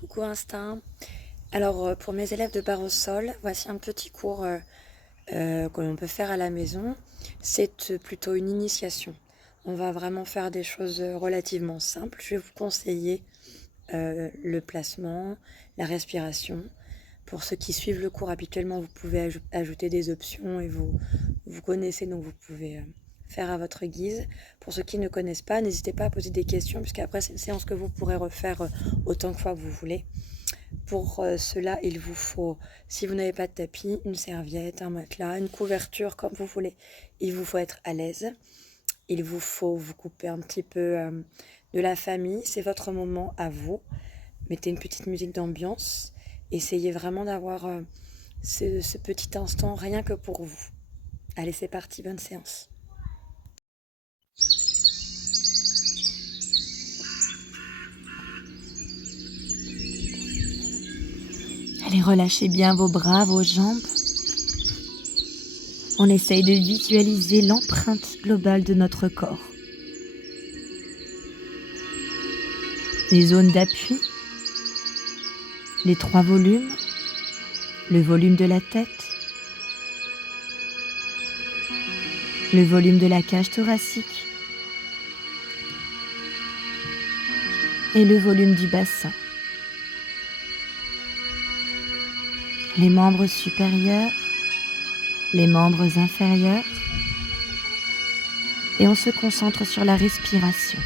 Coucou Instinct. Alors pour mes élèves de barre au sol, voici un petit cours que l'on peut faire à la maison. C'est plutôt une initiation. On va vraiment faire des choses relativement simples. Je vais vous conseiller le placement, la respiration. Pour ceux qui suivent le cours habituellement, vous pouvez ajouter des options et vous connaissez, donc vous pouvez faire à votre guise. Pour ceux qui ne connaissent pas, n'hésitez pas à poser des questions, puisqu'après c'est une séance que vous pourrez refaire autant de fois que vous voulez. Pour cela, il vous faut, si vous n'avez pas de tapis, une serviette, un matelas, une couverture, comme vous voulez. Il vous faut être à l'aise. Il vous faut vous couper un petit peu de la famille. C'est votre moment à vous. Mettez une petite musique d'ambiance. Essayez vraiment d'avoir ce petit instant rien que pour vous. Allez, c'est parti, bonne séance. Allez, relâchez bien vos bras, vos jambes. On essaye de visualiser l'empreinte globale de notre corps. Les zones d'appui, les 3 volumes, le volume de la tête, le volume de la cage thoracique et le volume du bassin. Les membres supérieurs, les membres inférieurs, et on se concentre sur la respiration.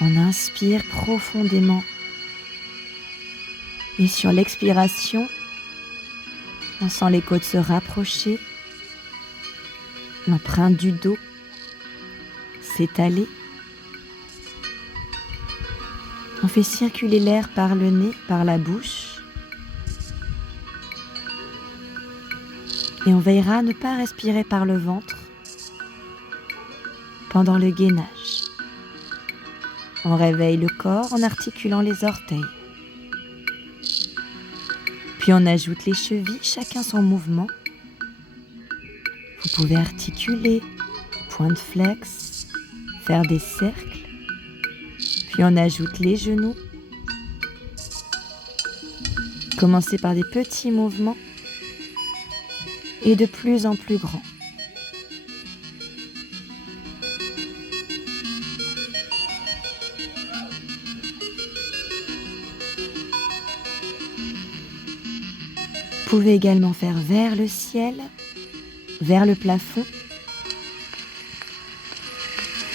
On inspire profondément et sur l'expiration, on sent les côtes se rapprocher, l'empreinte du dos s'étaler. On fait circuler l'air par le nez, par la bouche. Et on veillera à ne pas respirer par le ventre pendant le gainage. On réveille le corps en articulant les orteils. Puis on ajoute les chevilles, chacun son mouvement. Vous pouvez articuler, point de flex, faire des cercles. Puis on ajoute les genoux. Commencez par des petits mouvements et de plus en plus grands. Vous pouvez également faire vers le ciel, vers le plafond,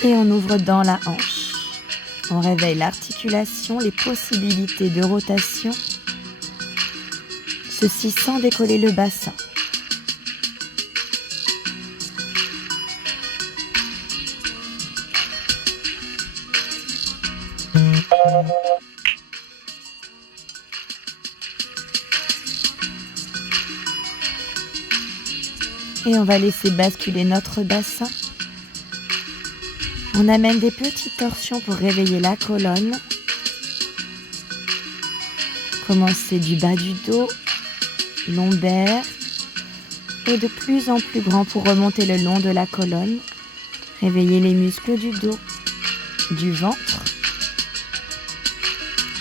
et on ouvre dans la hanche. On réveille l'articulation, les possibilités de rotation, ceci sans décoller le bassin. Et on va laisser basculer notre bassin. On amène des petites torsions pour réveiller la colonne. Commencez du bas du dos, lombaire, et de plus en plus grand pour remonter le long de la colonne. Réveillez les muscles du dos, du ventre,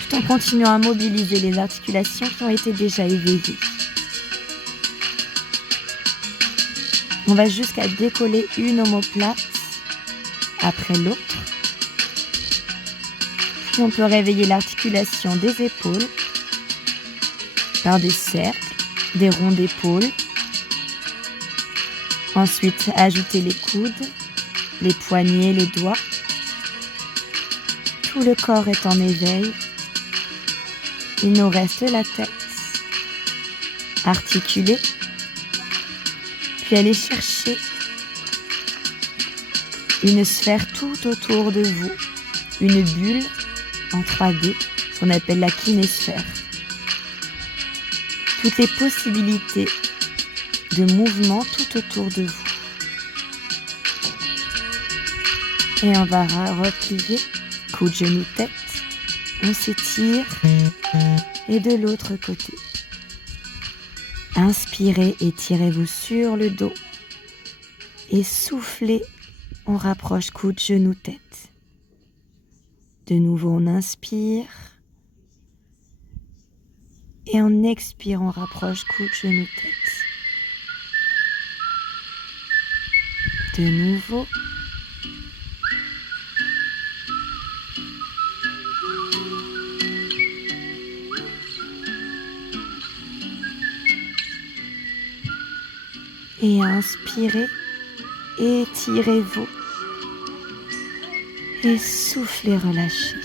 tout en continuant à mobiliser les articulations qui ont été déjà éveillées. On va jusqu'à décoller une omoplate après l'autre. Puis on peut réveiller l'articulation des épaules par des cercles, des ronds d'épaules. Ensuite, ajouter les coudes, les poignets, les doigts. Tout le corps est en éveil. Il nous reste la tête. Articuler. Puis aller chercher une sphère tout autour de vous, une bulle en 3D, ce qu'on appelle la kinésphère. Toutes les possibilités de mouvement tout autour de vous. Et on va replier, coude, genou, tête. On s'étire et de l'autre côté. Inspirez, étirez-vous sur le dos et soufflez, on rapproche coude, genou, tête. De nouveau, on inspire. Et en expire, on rapproche coude, genou, tête. De nouveau. Et inspirez, étirez-vous. Et soufflez, relâchez.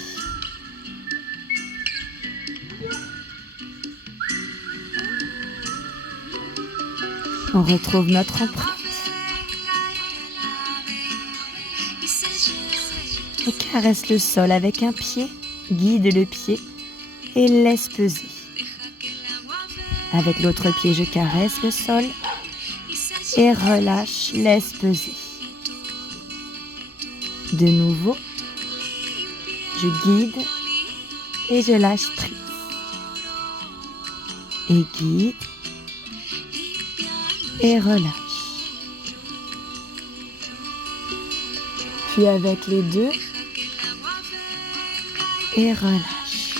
On retrouve notre empreinte. Et caresse le sol avec un pied, guide le pied et laisse peser. Avec l'autre pied, je caresse le sol et relâche, laisse peser. De nouveau, je guide et je lâche prise. Et guide et relâche. Puis avec les deux, et relâche.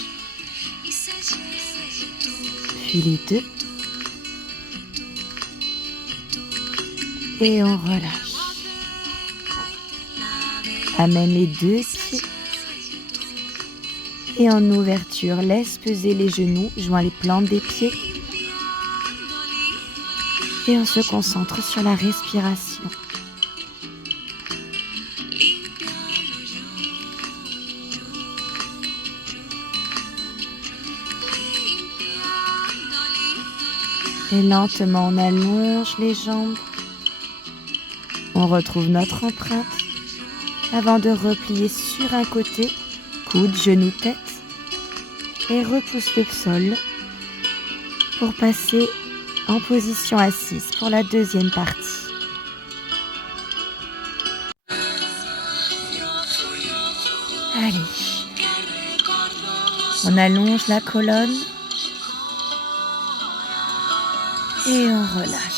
Puis les deux, et on relâche. Amène les deux pieds. Et en ouverture, laisse peser les genoux, joins les plantes des pieds. Et on se concentre sur la respiration. Et lentement, on allonge les jambes. On retrouve notre empreinte avant de replier sur un côté, coude, genou, tête. Et repousse le sol pour passer en position assise pour la deuxième partie. Allez, on allonge la colonne et on relâche.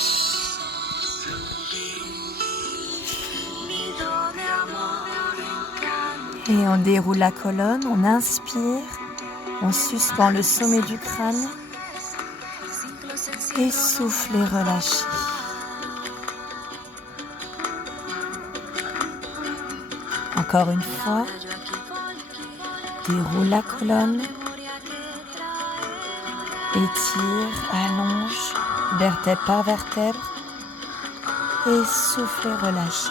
Et on déroule la colonne, on inspire, on suspend le sommet du crâne. Et souffle et relâchez. Encore une fois, déroule la colonne, étire, allonge, vertèbre par vertèbre, et souffle et relâchez.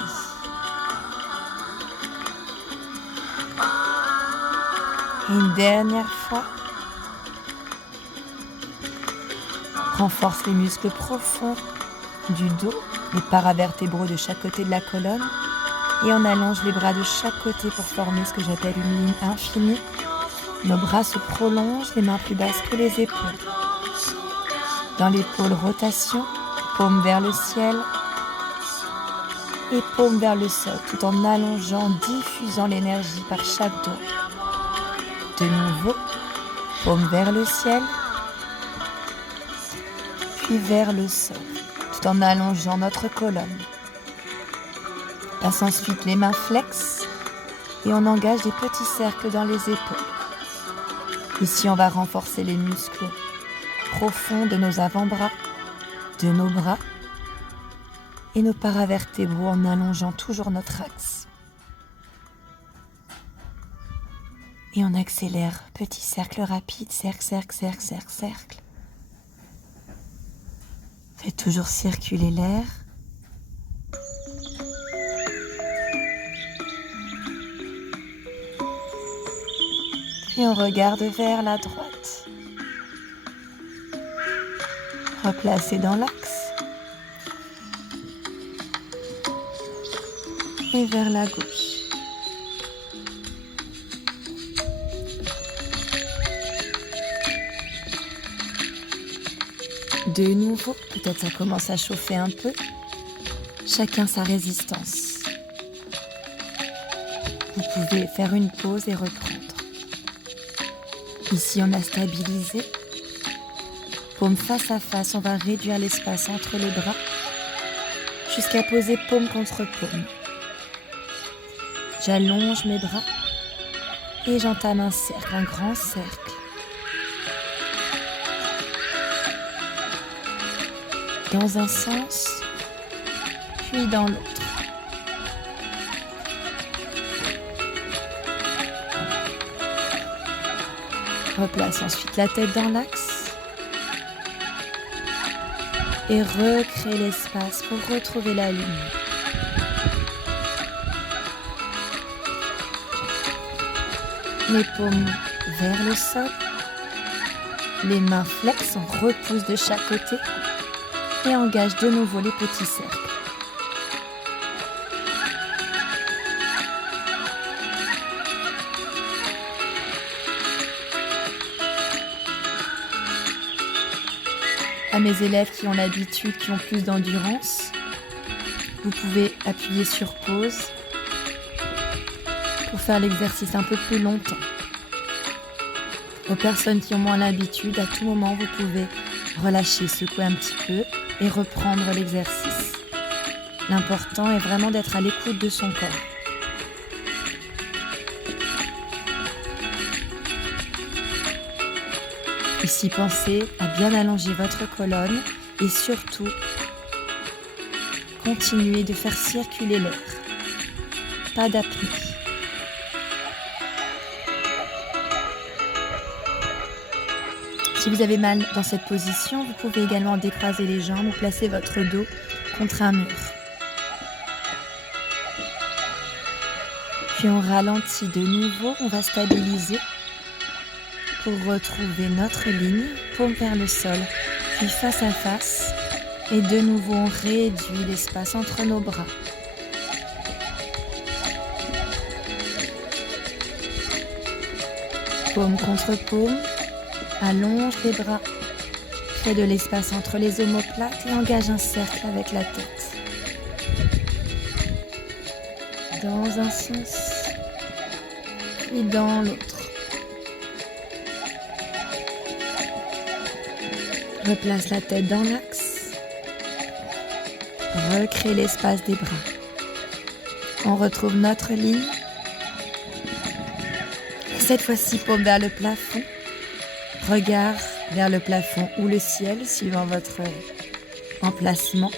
Et une dernière fois. Renforce les muscles profonds du dos, les paravertébraux de chaque côté de la colonne. Et on allonge les bras de chaque côté pour former ce que j'appelle une ligne infinie. Nos bras se prolongent, les mains plus basses que les épaules. Dans l'épaule, rotation, paume vers le ciel et paume vers le sol, tout en allongeant, diffusant l'énergie par chaque doigt. De nouveau, paume vers le ciel. Puis vers le sol, tout en allongeant notre colonne. Passe ensuite les mains flex et on engage des petits cercles dans les épaules. Ici, on va renforcer les muscles profonds de nos avant-bras, de nos bras et nos paravertébraux en allongeant toujours notre axe. Et on accélère, petit cercle rapide, cercle, cercle, cercle, cercle, cercle. Faites toujours circuler l'air. Puis on regarde vers la droite. Replacez dans l'axe. Et vers la gauche. De nouveau, peut-être ça commence à chauffer un peu. Chacun sa résistance. Vous pouvez faire une pause et reprendre. Ici, on a stabilisé. Paume face à face, on va réduire l'espace entre les bras jusqu'à poser paume contre paume. J'allonge mes bras Et j'entame un cercle, un grand cercle. Dans un sens, puis dans l'autre. Replace ensuite la tête dans l'axe. Et recrée l'espace pour retrouver la ligne. Les paumes vers le sol. Les mains flexent, on repousse de chaque côté et engage de nouveau les petits cercles. À mes élèves qui ont l'habitude, qui ont plus d'endurance, vous pouvez appuyer sur pause pour faire l'exercice un peu plus longtemps. Aux personnes qui ont moins l'habitude, à tout moment, vous pouvez relâcher, secouer un petit peu et reprendre l'exercice. L'important est vraiment d'être à l'écoute de son corps. Ici, pensez à bien allonger votre colonne et surtout, continuez de faire circuler l'air. Pas d'apnée. Si vous avez mal dans cette position, vous pouvez également décroiser les jambes ou placer votre dos contre un mur. Puis on ralentit de nouveau, on va stabiliser pour retrouver notre ligne, paume vers le sol, puis face à face. Et de nouveau, on réduit l'espace entre nos bras. Paume contre paume. Allonge les bras, crée de l'espace entre les omoplates et engage un cercle avec la tête. Dans un sens, puis dans l'autre. Replace la tête dans l'axe. Recrée l'espace des bras. On retrouve notre ligne. Et cette fois-ci, paume vers le plafond. Regard vers le plafond ou le ciel, suivant votre emplacement.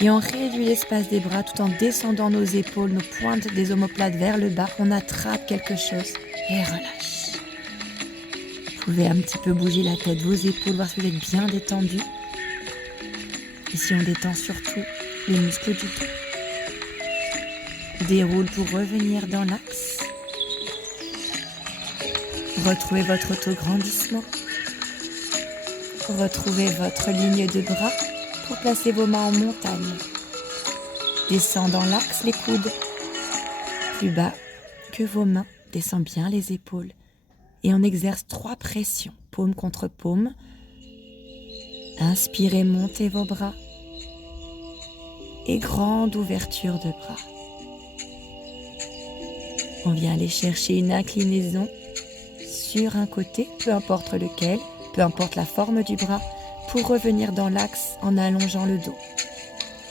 Et on réduit l'espace des bras tout en descendant nos épaules, nos pointes des omoplates vers le bas. On attrape quelque chose et relâche. Vous pouvez un petit peu bouger la tête, vos épaules, voir si vous êtes bien détendu. Ici, on détend surtout les muscles du dos. Déroule pour revenir dans l'axe. Retrouvez votre autograndissement. Retrouvez votre ligne de bras pour placer vos mains en montagne. Descend dans l'axe les coudes. Plus bas que vos mains, descend bien les épaules. Et on exerce 3 pressions, paume contre paume. Inspirez, montez vos bras. Et grande ouverture de bras. On vient aller chercher une inclinaison sur un côté, peu importe lequel, peu importe la forme du bras, pour revenir dans l'axe en allongeant le dos.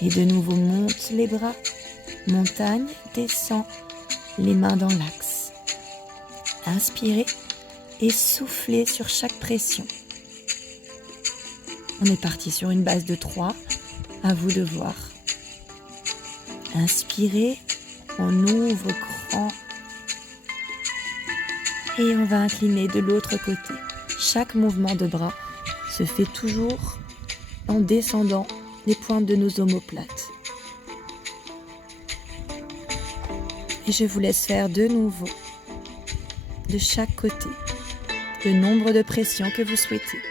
Et de nouveau, monte les bras, montagne, descend les mains dans l'axe. Inspirez et soufflez sur chaque pression. On est parti sur une base de 3, à vous de voir. Inspirez, on ouvre grand. Et on va incliner de l'autre côté. Chaque mouvement de bras se fait toujours en descendant les pointes de nos omoplates. Et je vous laisse faire de nouveau, de chaque côté, le nombre de pressions que vous souhaitez.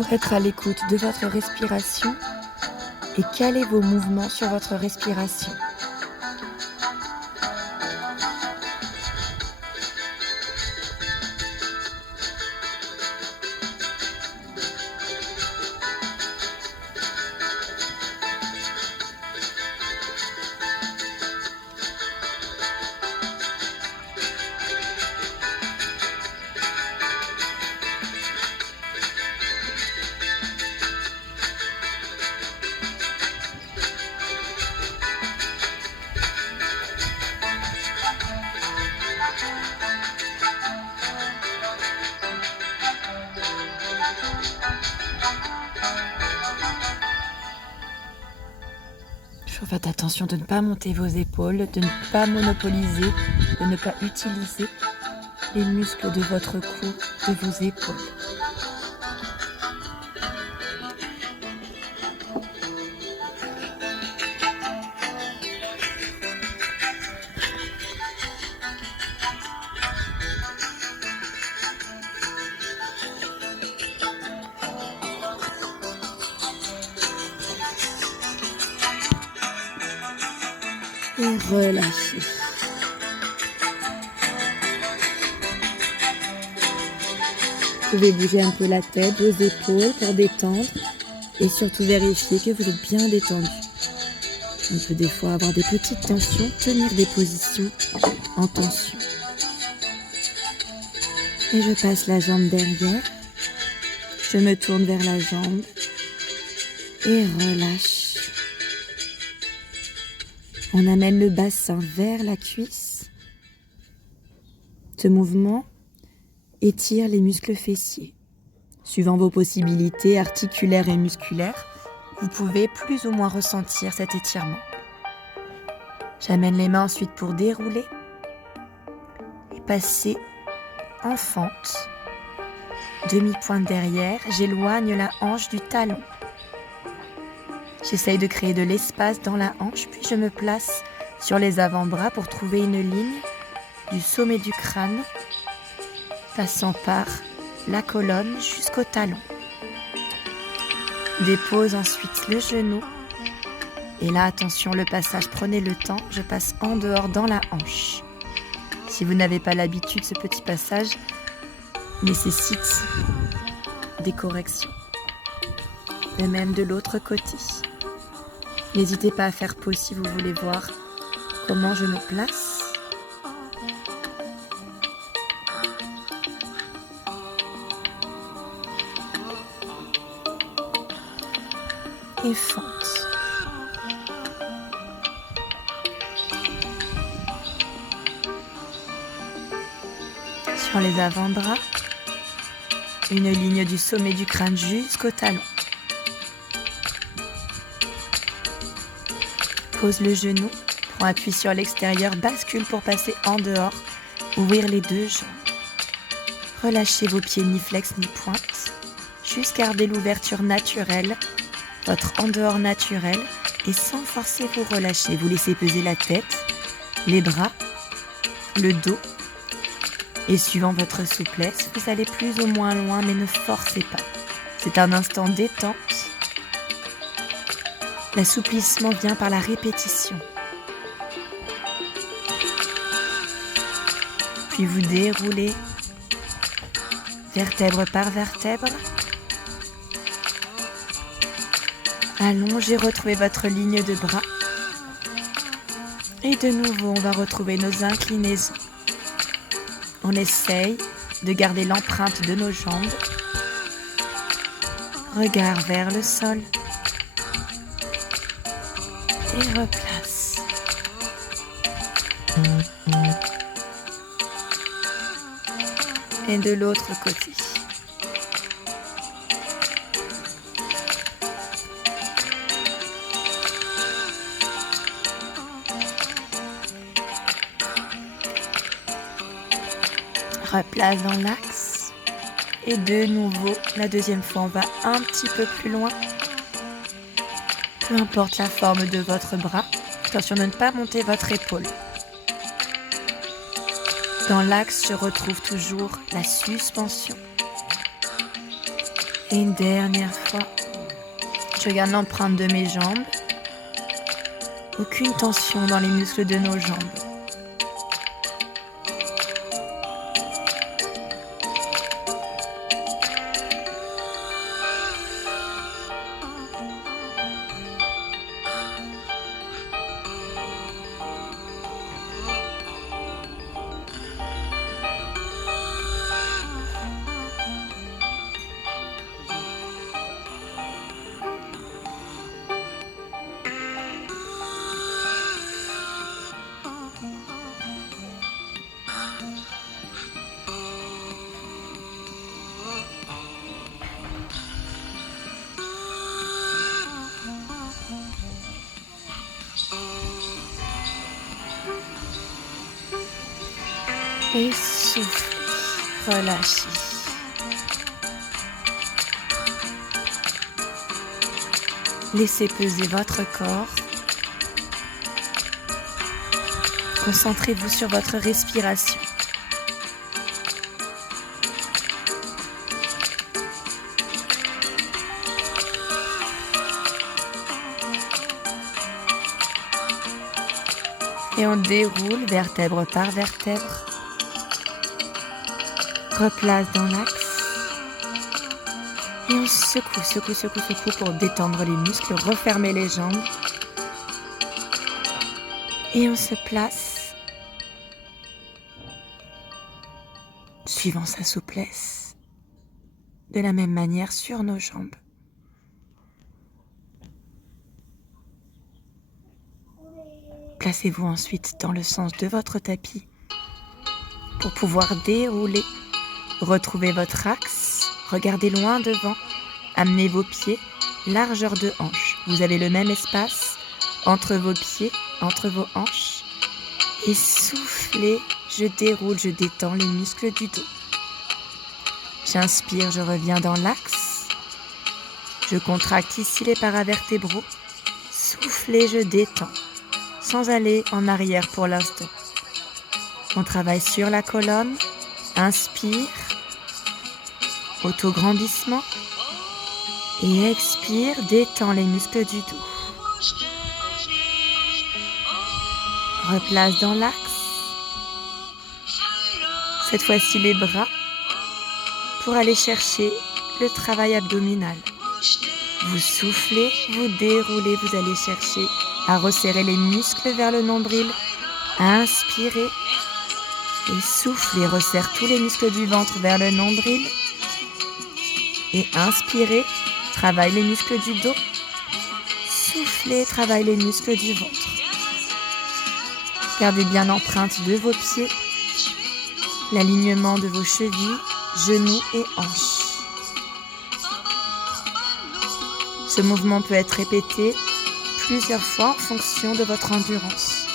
pour être à l'écoute de votre respiration et caler vos mouvements sur votre respiration. Faites attention de ne pas monter vos épaules, de ne pas monopoliser, de ne pas utiliser les muscles de votre cou, de vos épaules. Et relâchez. Vous pouvez bouger un peu la tête, vos épaules pour détendre et surtout vérifier que vous êtes bien détendu. On peut des fois avoir des petites tensions, tenir des positions en tension. Et je passe la jambe derrière. Je me tourne vers la jambe et relâche. On amène le bassin vers la cuisse. Ce mouvement étire les muscles fessiers. Suivant vos possibilités articulaires et musculaires, vous pouvez plus ou moins ressentir cet étirement. J'amène les mains ensuite pour dérouler et passer en fente. Demi-pointe derrière, j'éloigne la hanche du talon. J'essaye de créer de l'espace dans la hanche, puis je me place sur les avant-bras pour trouver une ligne du sommet du crâne, passant par la colonne jusqu'au talon. Dépose ensuite le genou. Et là, attention, le passage, prenez le temps, je passe en dehors dans la hanche. Si vous n'avez pas l'habitude, ce petit passage nécessite des corrections. De même de l'autre côté. N'hésitez pas à faire pause si vous voulez voir comment je me place. Et fente. Sur les avant-bras, une ligne du sommet du crâne jusqu'au talon. Pose le genou, prends appui sur l'extérieur, bascule pour passer en dehors, ouvrir les deux jambes. Relâchez vos pieds ni flex ni pointe, juste garder l'ouverture naturelle, votre en dehors naturel et sans forcer vous relâchez. Vous laissez peser la tête, les bras, le dos et suivant votre souplesse, vous allez plus ou moins loin mais ne forcez pas. C'est un instant détente. L'assouplissement vient par la répétition. Puis vous déroulez vertèbre par vertèbre. Allongez, retrouvez votre ligne de bras. Et de nouveau, on va retrouver nos inclinaisons. On essaye de garder l'empreinte de nos jambes. Regard vers le sol. Et replace. Et de l'autre côté. Replace dans l'axe. Et de nouveau, la deuxième fois, on va un petit peu plus loin. Peu importe la forme de votre bras, attention de ne pas monter votre épaule. Dans l'axe, je retrouve toujours la suspension. Et une dernière fois. Je regarde l'empreinte de mes jambes. Aucune tension dans les muscles de nos jambes. Et souffle, relâchez. Laissez peser votre corps. Concentrez-vous sur votre respiration. Et on déroule vertèbre par vertèbre. Replace dans l'axe. Et on secoue pour détendre les muscles, refermer les jambes. Et on se place, suivant sa souplesse, de la même manière sur nos jambes. Placez-vous ensuite dans le sens de votre tapis pour pouvoir dérouler. Retrouvez votre axe, regardez loin devant, amenez vos pieds, largeur de hanche. Vous avez le même espace entre vos pieds, entre vos hanches. Et soufflez, je déroule, je détends les muscles du dos. J'inspire, je reviens dans l'axe. Je contracte ici les paravertébraux. Soufflez, je détends, sans aller en arrière pour l'instant. On travaille sur la colonne. Inspire, autograndissement, et expire, détends les muscles du dos. Replace dans l'axe. Cette fois-ci les bras pour aller chercher le travail abdominal. Vous soufflez, vous déroulez, vous allez chercher à resserrer les muscles vers le nombril. Inspirez. Et soufflez, resserre tous les muscles du ventre vers le nombril. Et inspirez, travaille les muscles du dos. Soufflez, travaille les muscles du ventre. Gardez bien l'empreinte de vos pieds, l'alignement de vos chevilles, genoux et hanches. Ce mouvement peut être répété plusieurs fois en fonction de votre endurance.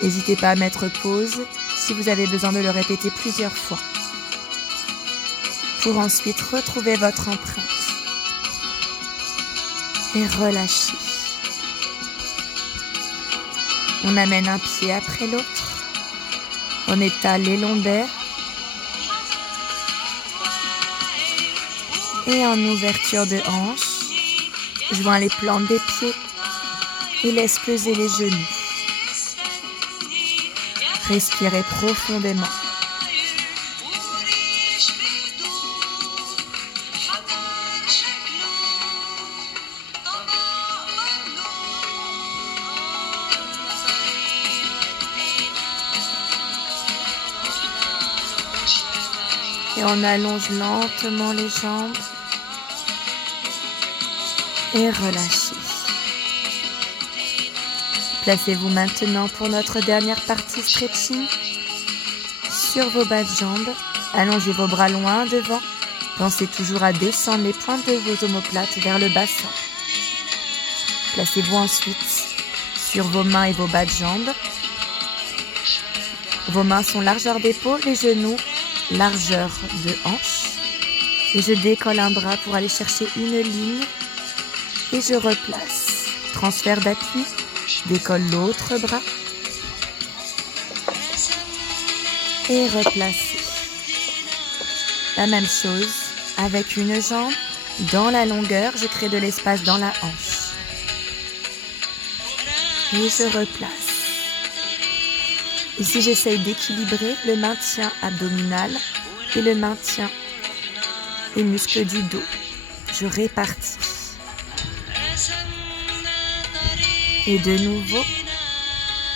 N'hésitez pas à mettre pause si vous avez besoin de le répéter plusieurs fois, pour ensuite retrouver votre empreinte et relâcher. On amène un pied après l'autre, on étale les lombaires et en ouverture de hanche, joins les plantes des pieds et laisse peser les genoux. Respirez profondément. Et on allonge lentement les jambes et relâchez. Placez-vous maintenant pour notre dernière partie stretching sur vos bas de jambes. Allongez vos bras loin devant. Pensez toujours à descendre les pointes de vos omoplates vers le bassin. Placez-vous ensuite sur vos mains et vos bas de jambes. Vos mains sont largeur d'épaule, les genoux largeur de hanche. Et je décolle un bras pour aller chercher une ligne. Et je replace. Transfert d'appui. Décolle l'autre bras. Et replacez. La même chose Avec une jambe, dans la longueur, je crée de l'espace dans la hanche. Et je replace. Ici, j'essaye d'équilibrer le maintien abdominal et le maintien des muscles du dos. Je répartis. Et de nouveau,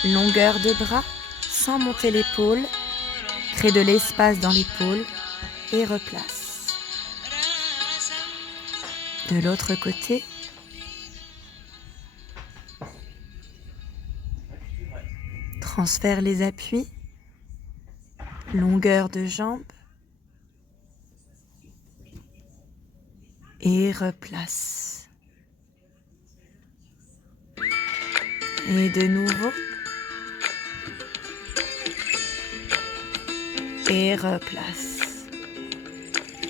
longueur de bras, sans monter l'épaule, crée de l'espace dans l'épaule et replace. De l'autre côté, transfère les appuis, longueur de jambe et replace. Et de nouveau. Et replace.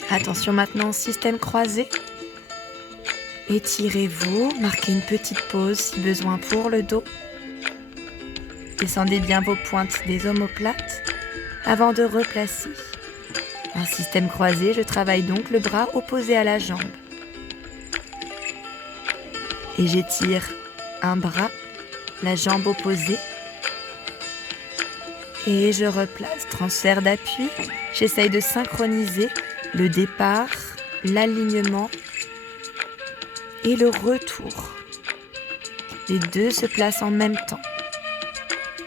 Attention maintenant, système croisé. Étirez-vous, marquez une petite pause si besoin pour le dos. Descendez bien vos pointes des omoplates avant de replacer. En système croisé, je travaille donc le bras opposé à la jambe. Et j'étire un bras, la jambe opposée. Et je replace. Transfert d'appui. J'essaye de synchroniser le départ, l'alignement et le retour. Les deux se placent en même temps.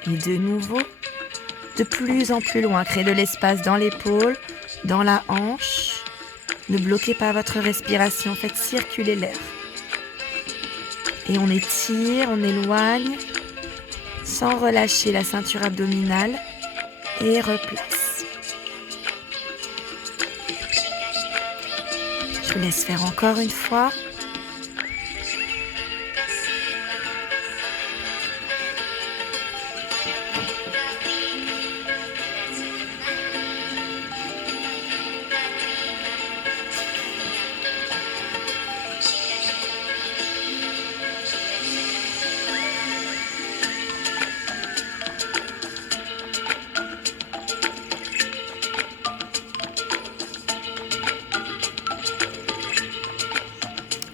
Et de nouveau, de plus en plus loin, créez de l'espace dans l'épaule, dans la hanche. Ne bloquez pas votre respiration, faites circuler l'air. Et on étire, on éloigne, sans relâcher la ceinture abdominale, et replace. Je vous laisse faire encore une fois.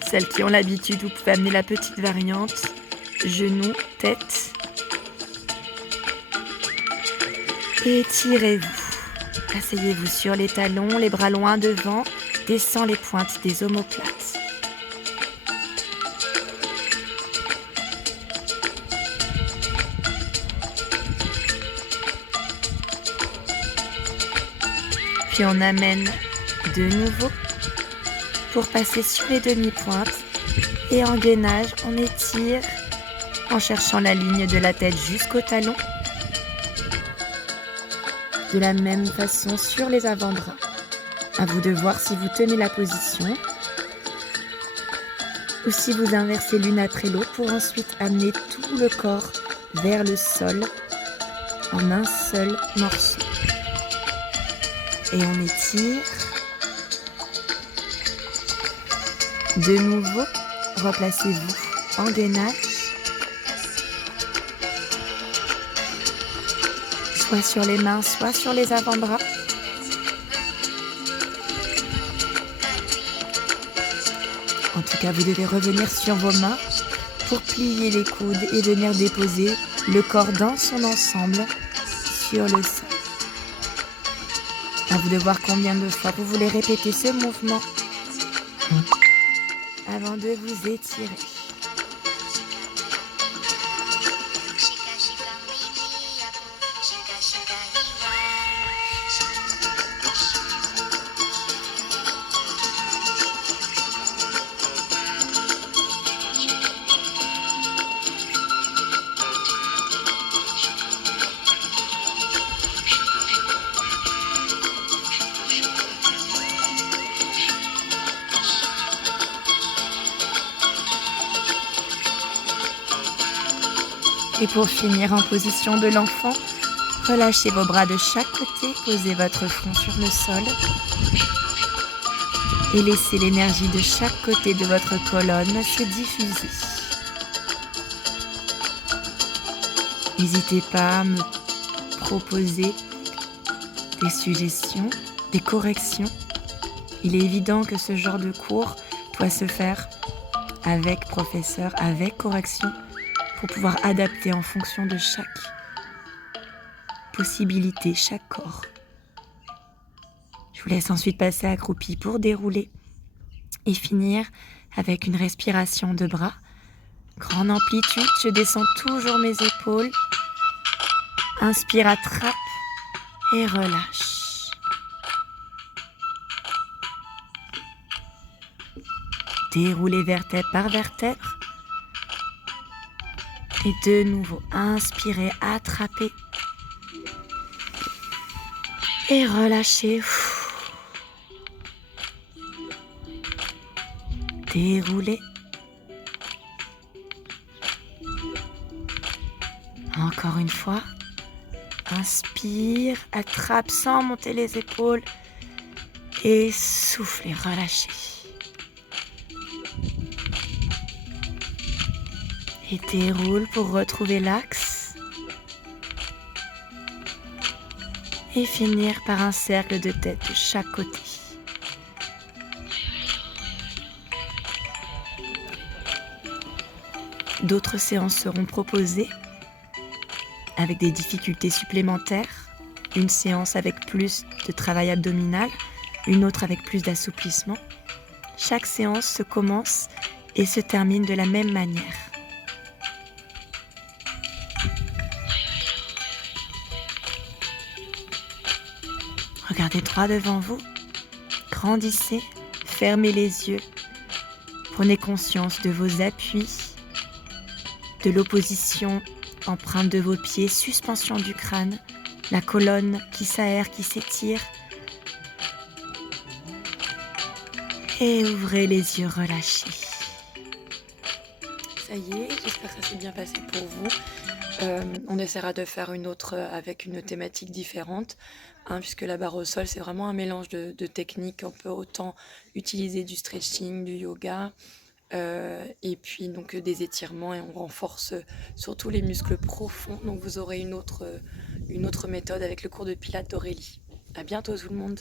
Celles qui ont l'habitude, vous pouvez amener la petite variante, genoux, tête. Étirez-vous. Asseyez-vous sur les talons, les bras loin devant, descend les pointes des omoplates. Puis on amène de nouveau. Pour passer sur les demi-pointes et en gainage, on étire en cherchant la ligne de la tête jusqu'au talon. De la même façon sur les avant-bras. À vous de voir si vous tenez la position ou si vous inversez l'une après l'autre pour ensuite amener tout le corps vers le sol en un seul morceau. Et on étire. De nouveau, replacez-vous en gainage, soit sur les mains, soit sur les avant-bras. En tout cas, vous devez revenir sur vos mains pour plier les coudes et venir déposer le corps dans son ensemble sur le sol. À vous de voir combien de fois vous voulez répéter ce mouvement avant de vous étirer. Et pour finir en position de l'enfant, relâchez vos bras de chaque côté, posez votre front sur le sol et laissez l'énergie de chaque côté de votre colonne se diffuser. N'hésitez pas à me proposer des suggestions, des corrections Il est évident que ce genre de cours doit se faire avec professeur, avec correction, pour pouvoir adapter en fonction de chaque possibilité, chaque corps. Je vous laisse ensuite passer accroupi pour dérouler et finir avec une respiration de bras. Grande amplitude, je descends toujours mes épaules. Inspire, attrape et relâche. Déroulez vertèbre par vertèbre. Et de nouveau, inspirez, attrapez. Et relâchez. Déroulez. Encore une fois. Inspire, attrape sans monter les épaules. Et soufflez, relâchez. Et déroule pour retrouver l'axe. Et finir par un cercle de tête de chaque côté. D'autres séances seront proposées avec des difficultés supplémentaires. Une séance avec plus de travail abdominal, une autre avec plus d'assouplissement. Chaque séance se commence et se termine de la même manière. Regardez droit devant vous, grandissez, fermez les yeux, prenez conscience de vos appuis, de l'opposition, empreinte de vos pieds, suspension du crâne, la colonne qui s'aère, qui s'étire. Et ouvrez les yeux relâchés. Ça y est, j'espère que ça s'est bien passé pour vous. On essaiera de faire une autre avec une thématique différente, puisque la barre au sol, c'est vraiment un mélange de techniques. On peut autant utiliser du stretching, du yoga, et puis donc des étirements, et on renforce surtout les muscles profonds. Donc vous aurez une autre méthode avec le cours de Pilates d'Aurélie. À bientôt tout le monde.